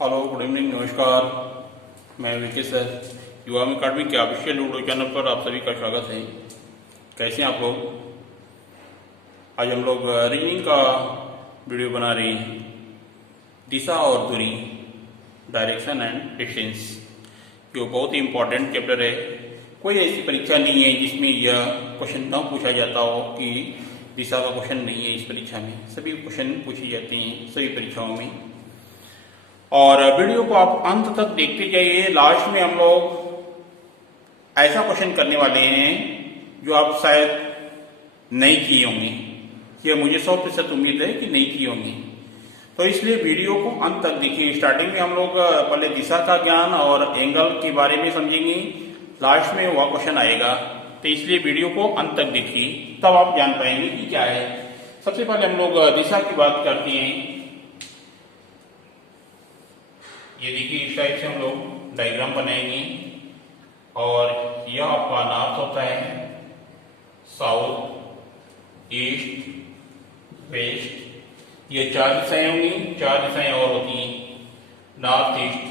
Hello, good evening, नमस्कार। मैं विके sir, युवा अकाडमी के ऑफिशियल लूडो चैनल पर आप सभी का स्वागत है। कैसे हैं आप लोग? आज हम लोग रीजनिंग का वीडियो बना रहे हैं। दिशा और दूरी, डायरेक्शन एंड डिस्टेंस, जो बहुत ही इम्पोर्टेंट चैप्टर है। कोई ऐसी परीक्षा नहीं है जिसमें यह क्वेश्चन न पूछा जाता हो कि दिशा का क्वेश्चन नहीं है। इस परीक्षा में सभी क्वेश्चन पूछे जाते हैं, सभी परीक्षाओं में। और वीडियो को आप अंत तक देखते जाइए। लास्ट में हम लोग ऐसा क्वेश्चन करने वाले हैं जो आप शायद नहीं किए होंगे, यह मुझे 100% उम्मीद है कि नहीं किए होंगे। तो इसलिए वीडियो को अंत तक देखिए। स्टार्टिंग में हम लोग पहले दिशा का ज्ञान और एंगल के बारे में समझेंगे, लास्ट में वह क्वेश्चन आएगा। तो इसलिए वीडियो को अंत तक देखिए, तब आप जान पाएंगे कि क्या है। सबसे पहले हम लोग दिशा की बात करते हैं। ये देखिए, इस टाइप से हम लोग डायग्राम बनाएंगे और यह आपका नॉर्थ होता है, साउथ, ईस्ट, वेस्ट। ये चार दिशाएं होंगी, चार दिशाएं और होती हैं। North east,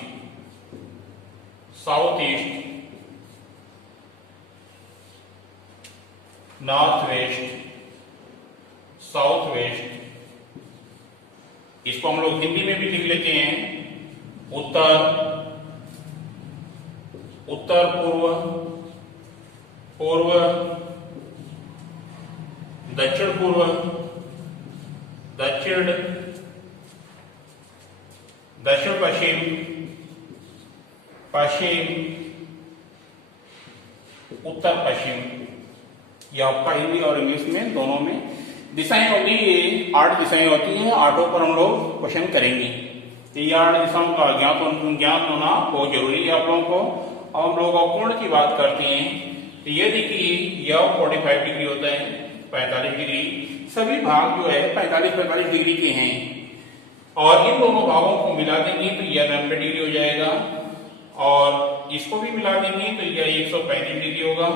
south east, north west, south west. इसको हम लोग हिंदी में भी लिख लेते हैं। उत्तर, उत्तर पूर्व, पूर्व, दक्षिण पूर्व, दक्षिण, दक्षिण पश्चिम, पश्चिम, उत्तर पश्चिम। यह आपका हिंदी और इंग्लिश में दोनों में दिशाएं होती है। 8 दिशाएं होती हैं, 8 पर हम लोग क्वेश्चन करेंगे। ये 8 दिशाओं का ज्ञान होना बहुत जरूरी है आप लोगों को। अब हम लोग कोण की बात करते हैं। तो ये देखिए, यह 45 डिग्री होता है, 45 डिग्री। सभी भाग जो है 45-45 डिग्री के हैं और इन दोनों भागों को मिला देंगे तो यह 90 डिग्री हो जाएगा और इसको भी मिला देंगे तो यह 135 डिग्री होगा।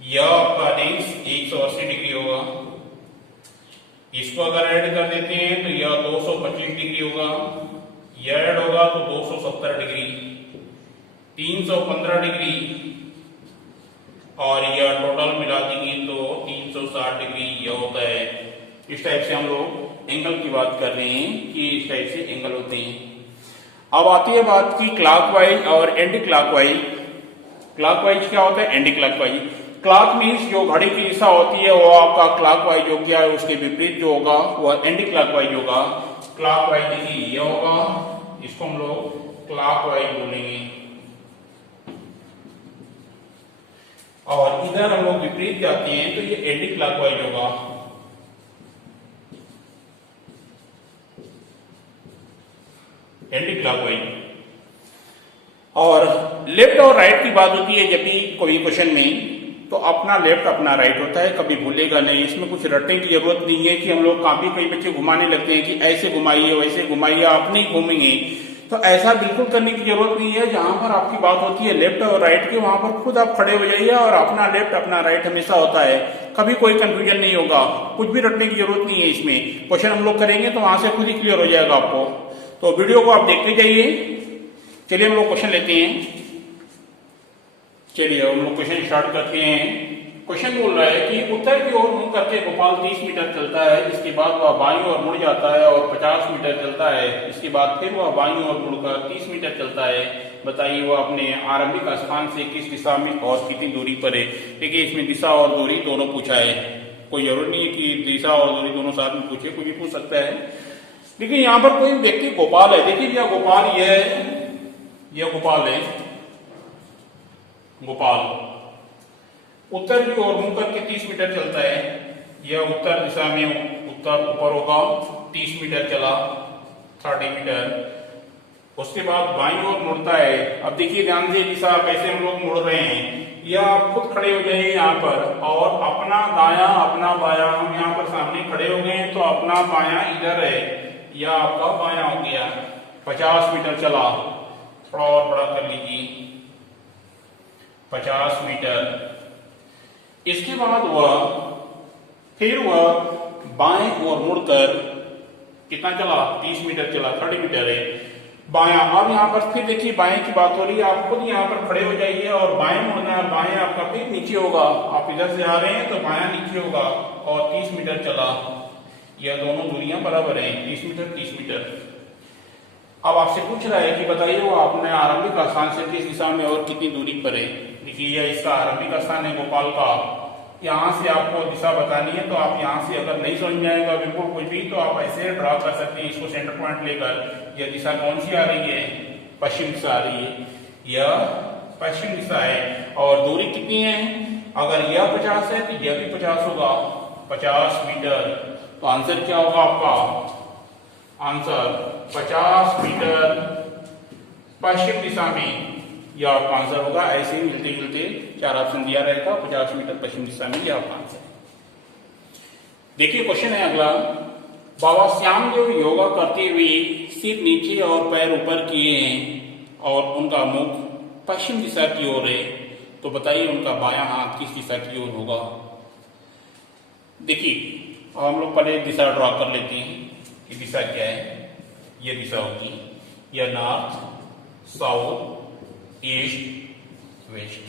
यह आपका लेंस 180 डिग्री होगा। इसको अगर ऐड कर देते हैं तो यह 225 डिग्री होगा। यह ऐड होगा तो 270 डिग्री, 315 डिग्री और यह टोटल मिला देंगे तो 360 डिग्री यह होता है। इस टाइप से हम लोग एंगल की बात कर रहे हैं कि इस टाइप से एंगल होते हैं। अब आती है बात की क्लॉकवाइज और एंटी क्लॉकवाइज। क्लॉकवाइज क्या होता है? Anti clockwise. क्लॉक मीन्स जो घड़ी की दिशा होती है वो आपका क्लॉकवाइज हो गया, उसके विपरीत जो होगा वह एंटी क्लॉकवाइज होगा। क्लॉकवाइज देखिए ये होगा, इसको हम लोग क्लॉकवाइज बोलेंगे और इधर हम लोग विपरीत जाते हैं तो ये एंटी क्लॉकवाइज होगा। Anti clockwise. और लेफ्ट और राइट की बात होती है जब भी कोई क्वेश्चन में, तो अपना लेफ्ट अपना राइट होता है, कभी भूलेगा नहीं। इसमें कुछ रटने की जरूरत नहीं है कि हम लोग काफी कई बच्चे घुमाने लगते हैं कि ऐसे घुमाइए वैसे घुमाइए, आप नहीं घूमेंगे। तो ऐसा बिल्कुल करने की जरूरत नहीं है। जहां पर आपकी बात होती है लेफ्ट और राइट की, वहां पर खुद आप खड़े हो जाइए और अपना लेफ्ट अपना राइट हमेशा होता है, कभी कोई कंफ्यूजन नहीं होगा। कुछ भी रटने की जरूरत नहीं है। इसमें क्वेश्चन हम लोग करेंगे तो वहां से खुद ही क्लियर हो जाएगा आपको। तो वीडियो को आप देखते जाइए। चलिए हम लोग क्वेश्चन लेते हैं। चलिए हम लोग क्वेश्चन स्टार्ट करते हैं। क्वेश्चन बोल रहा है कि उत्तर की ओर मुंह करके गोपाल 30 मीटर चलता है, इसके बाद वह बाईं ओर मुड़ जाता है और 50 मीटर चलता है, इसके बाद फिर वह बाईं ओर मुड़कर 30 मीटर चलता है। बताइए वह अपने आरंभिक स्थान से किस दिशा में और कितनी दूरी पर है। देखिए इसमें दिशा और दूरी दोनों पूछा है। कोई जरूरी नहीं है कि दिशा और दूरी दोनों साथ में पूछे, कोई भी पूछ सकता है। देखिए यहाँ पर कोई व्यक्ति गोपाल है। देखिए यह गोपाल, यह गोपाल है। गोपाल उत्तर की ओर मुंह करके 30 मीटर चलता है। यह उत्तर दिशा में उत्तर ऊपर होगा, 30 मीटर चला, 30 मीटर। उसके बाद बाईं ओर मुड़ता है। अब देखिए ध्यान से दिशा कैसे हम लोग मुड़ रहे हैं। यह आप खुद खड़े हो जाइए यहाँ पर और अपना दाया अपना बाया, हम यहाँ पर सामने खड़े हो गए हैं तो अपना बाया इधर है, यह आपका बाया हो गया। 50 मीटर चला, थोड़ा और बड़ा कर लीजिए, 50 मीटर। इसके बाद वह बाएं ओर मुड़कर कितना चला, 30 मीटर चला, 30 मीटर है। बायां, अब यहाँ पर फिर देखिए बाएं की बात हो रही है, आप खुद यहाँ पर खड़े हो जाइए और बाएं मुड़ना है, बाएं आपका फिर नीचे होगा, आप इधर से आ रहे हैं तो बायां नीचे होगा और 30 मीटर चला। यह दोनों दूरियां बराबर हैं, 30 मीटर 30 मीटर। अब आपसे पूछ रहा है कि बताइए वो आपने आरंभिक स्थान से किस दिशा में और कितनी दूरी पर है। देखिए यह इसका आरंभिक स्थान है भोपाल का, यहाँ से आपको दिशा बतानी है तो आप यहाँ से अगर नहीं समझ में आएगा बिल्कुल कुछ भी तो आप ऐसे ड्रा कर सकते हैं इसको सेंटर पॉइंट लेकर। यह दिशा कौन सी आ रही है, पश्चिम दिशा आ रही है, यह पश्चिम दिशा है। और दूरी कितनी है, अगर यह 50 है तो यह भी 50 होगा, 50 मीटर। तो आंसर क्या होगा आपका, आंसर 50 मीटर पश्चिम दिशा में, यह आपका आंसर होगा। ऐसे ही मिलते जुलते 4 ऑप्शन दिया रहेगा, 50 मीटर पश्चिम दिशा में, यह आपका आंसर। देखिए क्वेश्चन है अगला, बाबा श्यामदेव योगा करते हुए सिर नीचे और पैर ऊपर किए हैं और उनका मुख पश्चिम दिशा की ओर है, तो बताइए उनका बायां हाथ किस दिशा की ओर होगा। देखिए हम लोग पहले दिशा ड्रॉ कर लेते हैं कि दिशा क्या है। यह दिशा होगी, यह नॉर्थ, साउथ, ईस्ट, वेस्ट।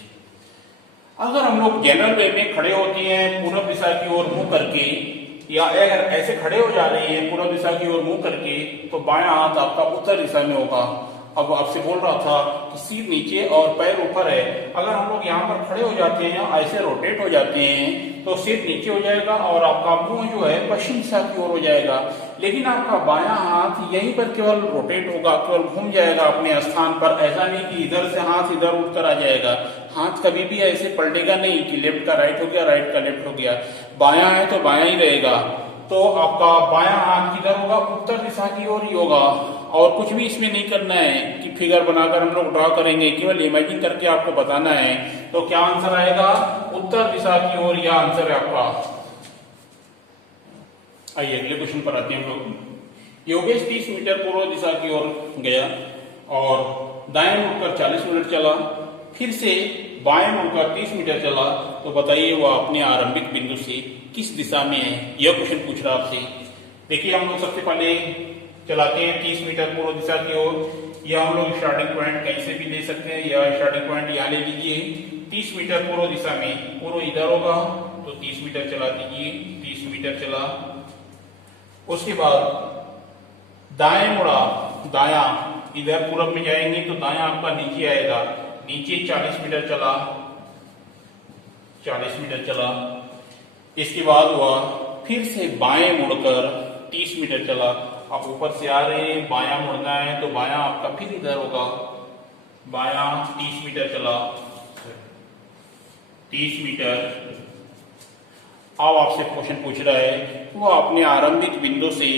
अगर हम लोग जनरल वे में खड़े होते हैं पूर्व दिशा की ओर मुंह करके, या अगर ऐसे खड़े हो जा रहे हैं पूर्व दिशा की ओर मुंह करके, तो बायां हाथ आपका उत्तर दिशा में होगा। अब आपसे बोल रहा था कि सिर नीचे और पैर ऊपर है, अगर हम लोग यहाँ पर खड़े हो जाते हैं ऐसे रोटेट हो जाते हैं तो सिर नीचे हो जाएगा और आपका मुंह जो है पश्चिम दिशा की ओर हो जाएगा। लेकिन आपका बायां हाथ यहीं पर केवल रोटेट होगा, केवल घूम जाएगा अपने स्थान पर। ऐसा नहीं कि इधर से हाथ इधर उठकर आ जाएगा, हाथ कभी भी ऐसे पलटेगा नहीं कि लेफ्ट का राइट हो गया, राइट का लेफ्ट हो गया। बायां है तो बायां ही रहेगा। तो आपका बायां हाथ किधर होगा, उत्तर दिशा की ओर ही होगा। और कुछ भी इसमें नहीं करना है कि फिगर बनाकर हम लोग ड्रॉ करेंगे, केवल इमेजिन करके आपको बताना है। तो क्या आंसर आएगा, उत्तर दिशा की ओर, यह आंसर है आपका। आइए अगले क्वेश्चन पर आते हैं हम लोग। योगेश 30 मीटर पूर्व दिशा की ओर गया और दाएं मुड़कर 40 मिनट चला, फिर से बाएं मुड़कर 30 मीटर चला, तो बताइए वह अपने आरंभिक बिंदु से किस दिशा में है। यह क्वेश्चन पूछ रहा आपसे। देखिए हम लोग सबसे पहले चलाते हैं 30 मीटर पूर्व दिशा की ओर। यह हम लोग स्टार्टिंग पॉइंट कहीं से भी ले सकते हैं, यह स्टार्टिंग पॉइंट यहाँ ले लीजिए। 30 मीटर पूर्व दिशा में, पूर्व इधर होगा तो 30 मीटर चला दीजिए, 30 मीटर चला। उसके बाद दाएं मुड़ा, दाया इधर पूर्व में जाएंगे तो दाया आपका नीचे आएगा, नीचे 40 मीटर चला, 40 मीटर चला। इसके बाद वह फिर से बाएं मुड़कर 30 मीटर चला। आप ऊपर से आ रहे हैं, बायां मुड़ना है तो बायां आपका फिर इधर होगा, बायां 30 मीटर चला, 30 मीटर। अब आपसे क्वेश्चन पूछ रहा है वो अपने आरंभिक बिंदु से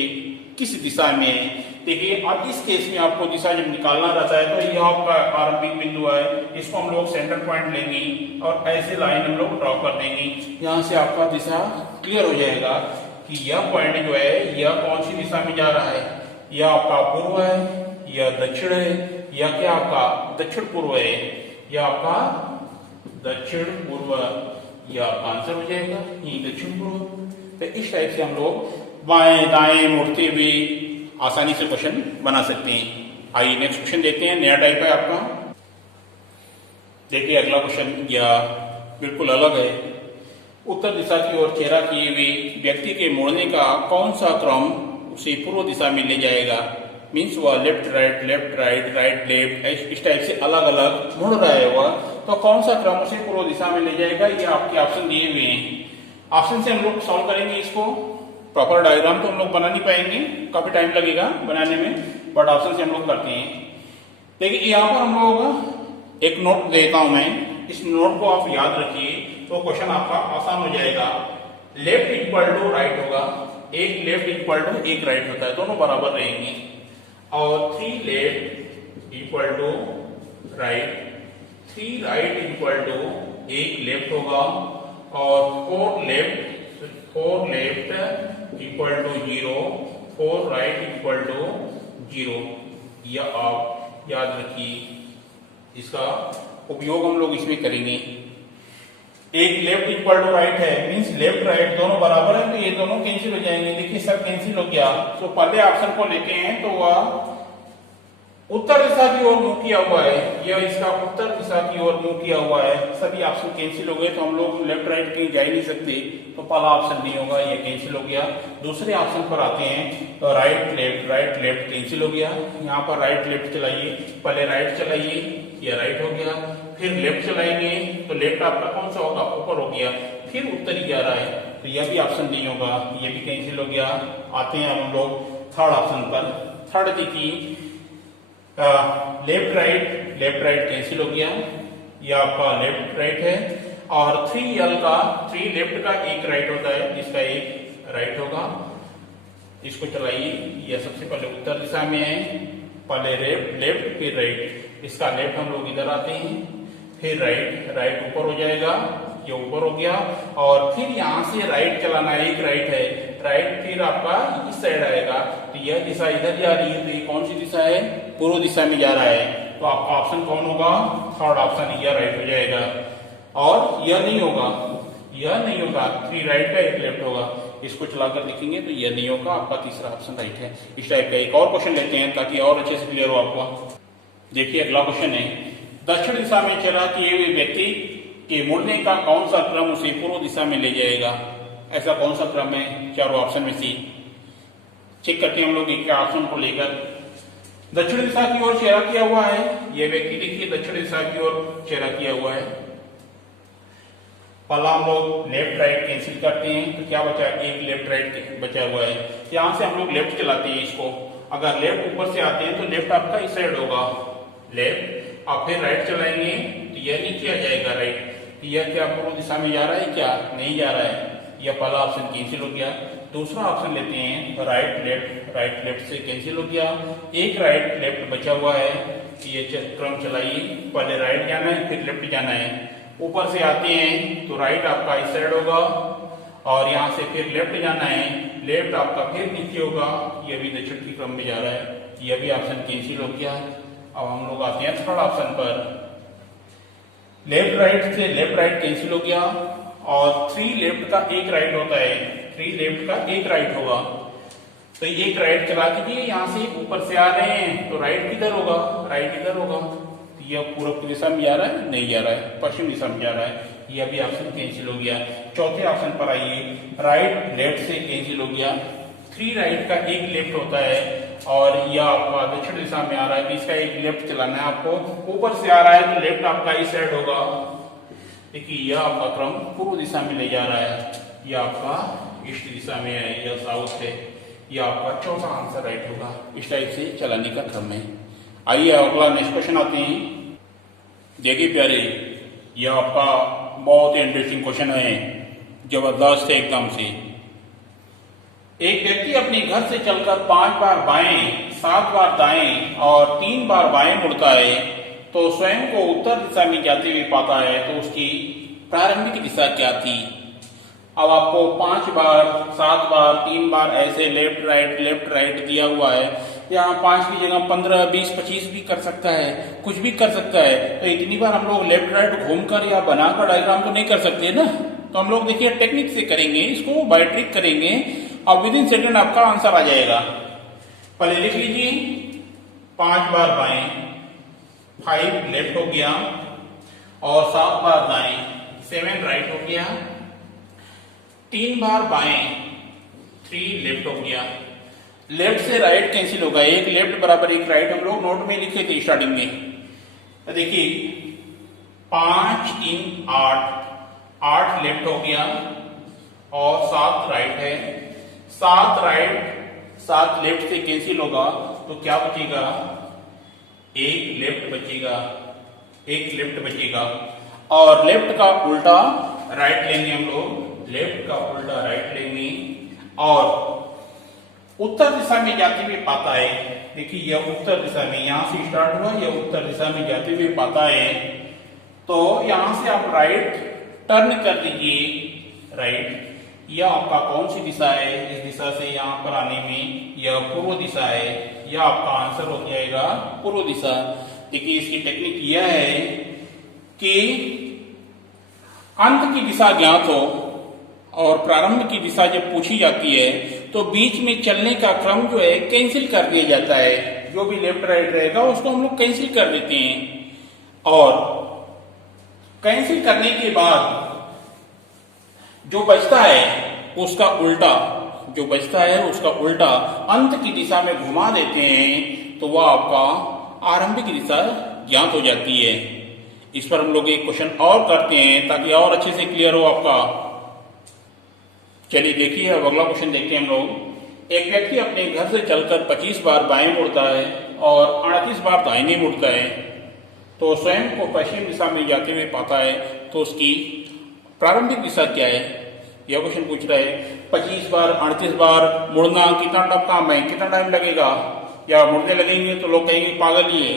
किस दिशा में है। देखिए अब इस केस में आपको दिशा जब निकालना रहता है तो यह आपका आरंभिक बिंदु है, इसको हम लोग सेंटर पॉइंट लेंगे और ऐसे लाइन हम लोग ड्रॉ कर देंगे। यहाँ से आपका दिशा क्लियर हो जाएगा कि यह पॉइंट जो है यह कौन सी दिशा में जा रहा है। यह आपका पूर्व है, यह दक्षिण है, यह क्या आपका दक्षिण पूर्व है, यह आपका दक्षिण पूर्व, यह आपका आंसर हो जाएगा, ये दक्षिण पूर्व। तो इस टाइप से हम लोग बाएं दाएं मुड़ते हुए आसानी से क्वेश्चन बना सकते हैं। आइए नेक्स्ट क्वेश्चन देखते हैं, नया टाइप है आपका। देखिए अगला क्वेश्चन यह बिल्कुल अलग है। उत्तर दिशा की ओर चेहरा किए हुए व्यक्ति के मुड़ने का कौन सा क्रम उसे पूर्व दिशा में ले जाएगा। मीन्स वह left right left right right left इस टाइप से अलग अलग मुड़ रहा है वह, तो कौन सा क्रम उसे पूर्व दिशा में ले जाएगा। ये आपके ऑप्शन दिए हुए हैं, ऑप्शन से हम लोग सॉल्व करेंगे इसको। प्रॉपर डायग्राम तो हम लोग बना नहीं पाएंगे, काफी टाइम लगेगा बनाने में, बट ऑप्शन से हम लोग करते हैं। देखिए यहाँ पर हम लोग एक नोट देता हूं मैं, इस नोट को आप याद रखिए तो क्वेश्चन आपका आसान हो जाएगा। लेफ्ट इक्वल टू राइट होगा, एक लेफ्ट इक्वल टू एक राइट होता है, दोनों बराबर रहेंगे। और 3 left equal to right, 3 right equal to एक लेफ्ट होगा। और 4 left equal to 0, 4 right equal to 0। यह आप याद रखिए, इसका उपयोग हम लोग इसमें करेंगे। एक लेफ्ट इक्वल टू राइट है, मीन्स लेफ्ट राइट दोनों बराबर है, तो ये दोनों कैंसिल हो जाएंगे। देखिए सब कैंसिल हो गया। तो पहले ऑप्शन को लेते हैं, तो वह उत्तर दिशा की ओर मुंह किया हुआ है, यह इसका उत्तर दिशा की ओर मुंह किया हुआ है। सभी ऑप्शन कैंसिल हो गए, तो हम लोग लेफ्ट राइट कहीं जा ही नहीं सकते, तो पहला ऑप्शन नहीं होगा, ये कैंसिल हो गया। दूसरे ऑप्शन पर आते हैं, तो राइट लेफ्ट कैंसिल हो गया। यहाँ पर राइट लेफ्ट चलाइए, पहले राइट चलाइए, ये राइट हो गया, फिर लेफ्ट चलाएंगे तो लेफ्ट आपका कौन सा होगा, ऊपर हो गया, फिर उत्तर ही जा रहा है, तो यह भी ऑप्शन नहीं होगा, ये भी कैंसिल हो गया। आते हैं हम लोग थर्ड ऑप्शन पर। थर्ड देखिए, लेफ्ट राइट कैंसिल हो गया, ये आपका लेफ्ट राइट है। और 3L का 3 लेफ्ट का एक राइट होता है, इसका एक राइट होगा। इसको चलाइए, यह सबसे पहले उत्तर दिशा में है, पहले लेफ्ट फिर राइट, इसका लेफ्ट हम लोग इधर आते हैं, फिर राइट ऊपर हो जाएगा, ये ऊपर हो गया। और फिर यहाँ से राइट चलाना है, एक राइट है, राइट फिर आपका इस साइड आएगा, तो यह दिशा इधर जा रही है, तो ये कौन सी दिशा है, पूर्व दिशा में जा रहा है, तो आपका ऑप्शन कौन होगा, थर्ड ऑप्शन, यह राइट हो जाएगा। और यह नहीं होगा, 3 राइट का एक लेफ्ट होगा, इसको चलाकर देखेंगे तो यह नहीं होगा, आपका तीसरा ऑप्शन राइट है। इस टाइप का एक और क्वेश्चन लेते हैं ताकि और अच्छे से क्लियर हो आपको। देखिए अगला क्वेश्चन है, दक्षिण दिशा में चला किए हुए व्यक्ति के मुड़ने का कौन सा क्रम उसे पूर्व दिशा में ले जाएगा, ऐसा कौन सा क्रम है, चारों ऑप्शन में से चेक करते हैं हम लोग एक ऑप्शन को लेकर। दक्षिण दिशा की ओर चेहरा किया हुआ है, यह व्यक्ति देखिए दक्षिण दिशा की ओर चेहरा किया हुआ है। पहला हम लोग लेफ्ट राइट कैंसिल करते हैं, तो क्या बचा, एक लेफ्ट राइट बचा हुआ है। यहां से हम लोग लेफ्ट चलाते हैं इसको, अगर लेफ्ट ऊपर से आते हैं तो लेफ्ट आपका इस साइड होगा, लेफ्ट, और फिर राइट चलाएंगे तो यह नीचे आ जाएगा राइट। यह क्या पूर्व दिशा में जा रहा है, क्या नहीं जा रहा है, यह पहला ऑप्शन कैंसिल हो गया। दूसरा ऑप्शन लेते हैं, तो राइट लेफ्ट से कैंसिल हो गया, एक राइट लेफ्ट बचा हुआ है, ये क्रम चलाइए, पहले राइट जाना है फिर लेफ्ट जाना है। ऊपर से आते हैं तो राइट आपका इस साइड होगा, और यहाँ से फिर लेफ्ट जाना है, लेफ्ट आपका फिर नीचे होगा, यह भी दक्षिण की क्रम में जा रहा है, यह भी ऑप्शन कैंसिल हो गया। अब हम लोग आते हैं थर्ड ऑप्शन पर, लेफ्ट राइट से लेफ्ट राइट कैंसिल हो गया, और 3 लेफ्ट का एक राइट होता है, 3 लेफ्ट का एक राइट होगा, तो एक राइट चला दीजिए। यहाँ से ऊपर से आ रहे हैं तो राइट किधर होगा, राइट इधर होगा, तो यह पूर्व दिशा में जा रहा है, नहीं जा रहा है, पश्चिम दिशा में जा रहा है, यह भी ऑप्शन कैंसिल हो गया। चौथे ऑप्शन पर आइए, राइट लेफ्ट से कैंसिल हो गया, 3 राइट का एक लेफ्ट होता है, और यह आपका दक्षिण दिशा में आ रहा है, तो इसका एक लेफ्ट चलाना है आपको। ऊपर से आ रहा है तो लेफ्ट आपका इस साइड होगा, देखिए यह आपका क्रम पूर्व दिशा में ले जा रहा है, यह आपका ईस्ट दिशा में है, यह साउथ है, यह आपका चौथा आंसर राइट होगा। इस टाइप से चलाने का क्रम है। आइए अगला नेक्स्ट क्वेश्चन आते हैं। देखिए प्यारे, यह आपका बहुत ही इंटरेस्टिंग क्वेश्चन है, जबरदस्त है एकदम से। एक व्यक्ति अपने घर से चलकर 5 बार बाएं, 7 बार दाएं और 3 बार बाएं मुड़ता है, तो स्वयं को उत्तर दिशा में जाते हुए पाता है, तो उसकी प्रारंभिक दिशा क्या थी। अब आपको 5 बार, 7 बार, 3 बार ऐसे लेफ्ट राइट दिया हुआ है। यहाँ 5 की जगह 15, 20, 25 भी कर सकता है, कुछ भी कर सकता है। तो इतनी बार हम लोग लेफ्ट राइट घूमकर या बनाकर डायग्राम तो नहीं कर सकते ना, तो हम लोग देखिए टेक्निक से करेंगे, इसको बाय ट्रिक करेंगे, और विद इन सेकंड आपका आंसर आ जाएगा। पहले लिख लीजिए, 5 बार बाएं, 5 लेफ्ट हो गया, और 7 बार दाएं, 7 राइट हो गया, 3 बार बाएं, 3 लेफ्ट हो गया। लेफ्ट से राइट कैंसिल होगा, एक लेफ्ट बराबर एक राइट हम लोग नोट में लिखे थे स्टार्टिंग में। तो देखिए 5 3 8 लेफ्ट हो गया, और 7 राइट है, 7 राइट 7 लेफ्ट से कैंसिल होगा, तो क्या बचेगा, एक लेफ्ट बचेगा, और लेफ्ट का उल्टा राइट लेंगे हम लोग, लेफ्ट का उल्टा राइट लेंगे, और उत्तर दिशा में जाते हुए पाता है। देखिए यह उत्तर दिशा में, यहां से स्टार्ट हुआ, यह उत्तर दिशा में जाते हुए पाता है, तो यहां से आप राइट टर्न कर दीजिए, राइट। यह आपका कौन सी दिशा है, इस दिशा से यहां पर आने में यह पूर्व दिशा है, यह आपका आंसर हो जाएगा पूर्व दिशा। देखिए इसकी टेक्निक यह है कि अंत की दिशा ज्ञात हो और प्रारंभ की दिशा जब पूछी जाती है तो बीच में चलने का क्रम जो है कैंसिल कर दिया जाता है। जो भी लेफ्ट राइट रहेगा उसको हम लोग कैंसिल कर देते हैं और कैंसिल करने के बाद जो बचता है उसका उल्टा, जो बचता है उसका उल्टा अंत की दिशा में घुमा देते हैं तो वह आपका आरंभिक दिशा ज्ञात हो जाती है। इस पर हम लोग एक क्वेश्चन और करते हैं ताकि और अच्छे से क्लियर हो आपका। चलिए देखिए अब अगला क्वेश्चन देखते हैं हम लोग। एक व्यक्ति अपने घर से चलकर 25 बार बाएं मुड़ता है और 38 बार दाहिने मुड़ता है तो स्वयं को पश्चिम दिशा में जाते हुए पाता है तो उसकी प्रारंभिक दिशा क्या है? यह क्वेश्चन पूछ रहा है। 25 बार 38 बार मुड़ना कितना टफ काम है, कितना टाइम लगेगा, या मुड़ने लगेंगे तो लोग कहेंगे पागल ही है।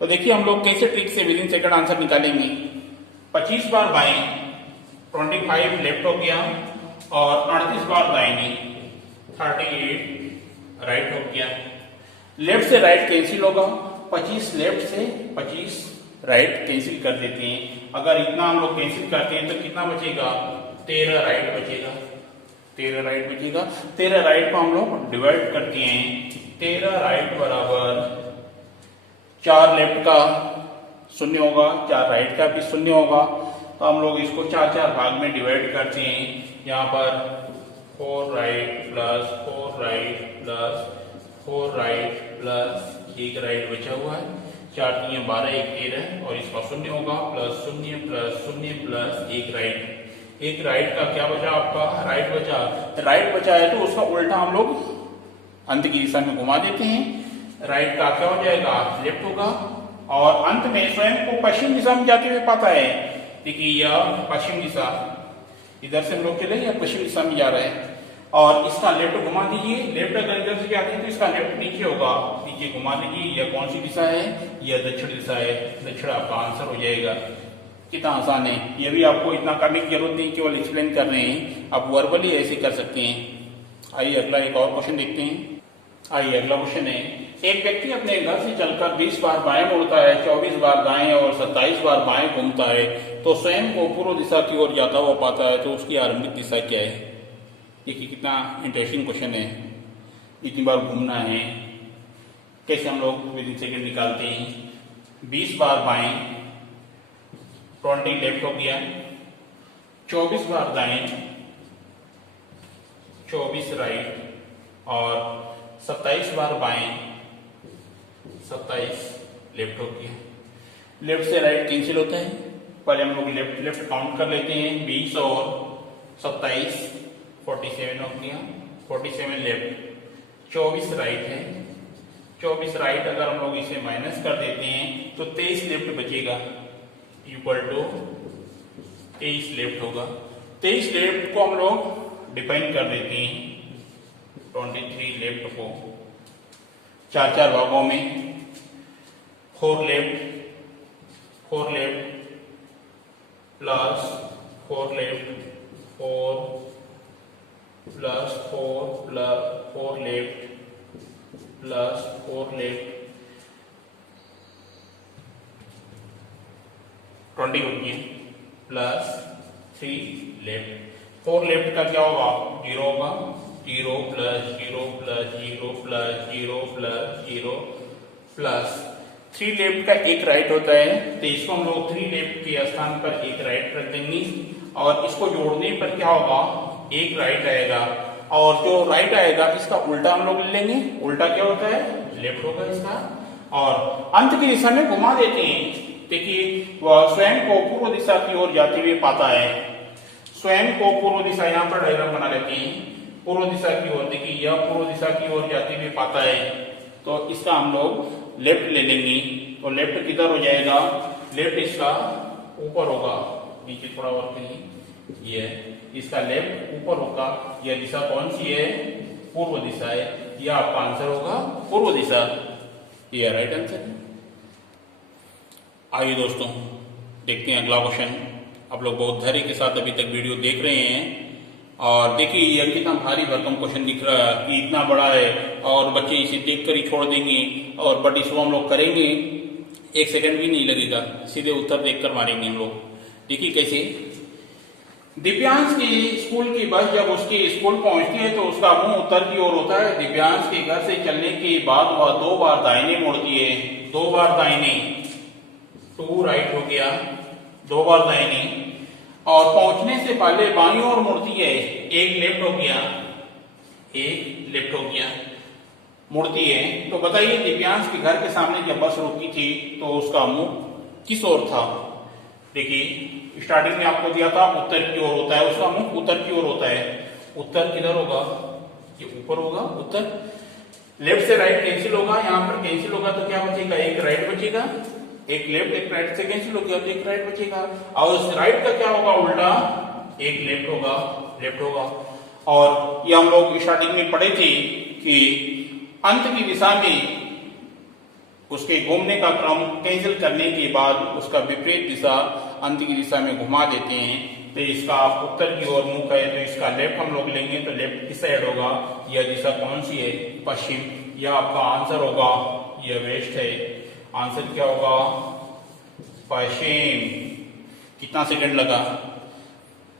तो देखिए हम लोग कैसे ट्रिक से विद इन सेकंड आंसर निकालेंगे। 25 बार बाएं 25 लेफ्ट हो गया और 38 बार दाहिने 38 राइट हो गया। लेफ्ट से राइट कैंसिल होगा, 25 लेफ्ट से 25 राइट कैंसिल कर देते हैं। अगर इतना हम लोग कैंसिल करते हैं तो कितना बचेगा? 13 राइट बचेगा, 13 राइट बचेगा। 13 राइट को हम लोग डिवाइड करते हैं। 13 राइट बराबर 4 लेफ्ट का शून्य होगा, 4 राइट का भी शून्य होगा। तो हम लोग इसको 4 भाग में डिवाइड करते हैं। यहाँ पर 4 right plus 4 right plus 4 right plus 1 right बचा हुआ है। 4 3 12 1 13 और इसका शून्य होगा plus 0 plus 0 plus 1 right. 1 right का क्या बचा आपका? राइट बचा। राइट बचा है तो उसका उल्टा हम लोग अंत की दिशा में घुमा देते हैं। राइट का क्या हो जाएगा? लेफ्ट होगा और अंत में स्वयं को पश्चिम दिशा में जाते हुए पाता है। देखिए यह पश्चिम दिशा, इधर से हम लोग चले या पश्चिम दिशा में जा रहे हैं और इसका लेफ्ट घुमा दीजिए। लेफ्ट अगर इधर से जाते हैं तो इसका लेफ्ट नीचे होगा, नीचे घुमा दीजिए। यह कौन सी दिशा है? यह दक्षिण दिशा है। दक्षिण आपका आंसर हो जाएगा। कितना आसान है, यह भी आपको इतना करने की जरूरत नहीं, केवल एक्सप्लेन कर रहे हैं। आप वर्बली ऐसे कर सकते हैं। आइए अगला एक और क्वेश्चन देखते हैं। आइए अगला क्वेश्चन है। एक व्यक्ति अपने घर से चलकर 20 बार बाएं मुड़ता है, 24 बार दाएं और 27 बार बाएं घूमता है तो स्वयं को पूर्व दिशा की ओर जाता हुआ पाता है तो उसकी आरंभिक दिशा क्या है? देखिए कितना इंटरेस्टिंग क्वेश्चन है। इतनी बार घूमना है, कैसे हम लोग विद इन सेकंड निकालते हैं। 20 बार बाएं 20 लेफ्ट हो गया, 24 बार दाएं 24 राइट और 27 बार बाएं 27 लेफ्ट हो गया। लेफ्ट से राइट कैंसिल होता है। पहले हम लोग लेफ्ट लेफ्ट काउंट कर लेते हैं। 20 और 27 47 हो गया। 47 लेफ्ट, 24 राइट है। 24 राइट अगर हम लोग इसे माइनस कर देते हैं तो 23 लेफ्ट बचेगा, इक्वल टू 23 लेफ्ट होगा। 23 लेफ्ट को हम लोग डिफाइन कर देते हैं 23 लेफ्ट को 4 भागों में। 4 left plus 4 left 4 plus 4 plus 4 left plus 4 left 20 होती है प्लस 3 लेफ्ट। 4 लेफ्ट का क्या होगा? 0 होगा। 0 plus 0 plus 0 plus 0 plus 0 plus 3 left का 1 राइट होता है तो इसको हम लोग 3 लेफ्ट के स्थान पर 1 राइट रख देंगे और इसको जोड़ने पर क्या होगा? 1 राइट आएगा और जो राइट आएगा इसका उल्टा हम लोग ले लेंगे। उल्टा क्या होता है? लेफ्ट होगा इसका और अंत की दिशा में घुमा देते हैं। देखिए वह स्वयं को पूर्व दिशा की ओर जाते हुए पाता है। स्वयं को पूर्व दिशा, यहाँ पर डायग्राम बना लेते हैं। पूर्व दिशा की ओर, देखिए यह पूर्व दिशा की ओर जाते हुए पाता है तो इसका हम लोग लेफ्ट ले लेंगे। तो लेफ्ट किधर हो जाएगा? लेफ्ट इसका ऊपर होगा, नीचे थोड़ा और कहीं। ये इसका लेफ्ट ऊपर होगा। यह दिशा कौन सी है? पूर्व दिशा है। यह आपका आंसर होगा पूर्व दिशा। यह राइट आंसर है। आइए दोस्तों देखते हैं अगला क्वेश्चन। आप लोग बहुत धैर्य के साथ अभी तक वीडियो देख रहे हैं और देखिए यह कितना भारी भरकम क्वेश्चन दिख रहा है कि इतना बड़ा है और बच्चे इसे देखकर ही छोड़ देंगे और बट इसको हम लोग करेंगे 1 सेकंड भी नहीं लगेगा, सीधे उत्तर देखकर मारेंगे हम लोग। देखिए कैसे। दिव्यांश की स्कूल की बस जब उसकी स्कूल पहुंचती है तो उसका मुंह उत्तर की ओर होता है। दिव्यांश के घर से चलने के बाद वह 2 बार दाहिने मुड़ती है, 2 बार दाहिने, 2 राइट हो गया, 2 बार दाहिने, और पहुंचने से पहले बाईं ओर मुड़ती है, 1 लेफ्ट हो गया, 1 लेफ्ट हो गया, मुड़ती है। तो बताइए दिव्यांश के घर के सामने जब बस रुकी थी तो उसका मुंह किस ओर था? देखिए स्टार्टिंग में आपको दिया था उत्तर की ओर होता है, उसका मुंह उत्तर की ओर होता है। उत्तर किधर होगा? ये ऊपर होगा उत्तर। लेफ्ट से राइट कैंसिल होगा, यहाँ पर कैंसिल होगा तो क्या बचेगा? एक राइट बचेगा, एक लेफ्ट एक राइट से कैंसिल हो गया तो एक राइट बचेगा। और उस राइट का क्या होगा? उल्टा, एक लेफ्ट होगा, लेफ्ट होगा। और ये हम लोग स्टार्टिंग में पढ़े थे कि अंत की दिशा में उसके घूमने का क्रम कैंसिल करने के बाद उसका विपरीत दिशा अंत की दिशा में घुमा देते हैं। तो इसका उत्तर की ओर मुख है तो इसका लेफ्ट हम लोग लेंगे तो लेफ्ट किस साइड होगा? यह दिशा कौन सी है? पश्चिम। यह आपका आंसर होगा, यह वेस्ट है। आंसर क्या होगा? पश्चिम। कितना सेकंड लगा?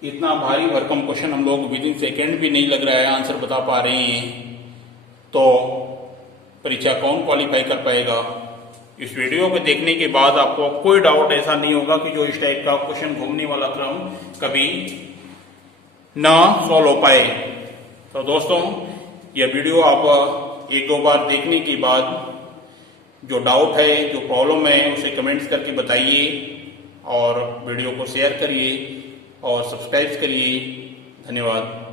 इतना भारी भरकम क्वेश्चन हम लोग विद इन सेकेंड भी नहीं लग रहा है आंसर बता पा रहे हैं, तो परीक्षा कौन क्वालिफाई कर पाएगा? इस वीडियो को देखने के बाद आपको कोई डाउट ऐसा नहीं होगा कि जो इस टाइप का क्वेश्चन घूमने वाला क्रम कभी ना सॉल्व हो पाए। तो दोस्तों यह वीडियो आप 1-2 बार देखने के बाद जो डाउट है, जो प्रॉब्लम है, उसे कमेंट्स करके बताइए और वीडियो को शेयर करिए और सब्सक्राइब करिए। धन्यवाद।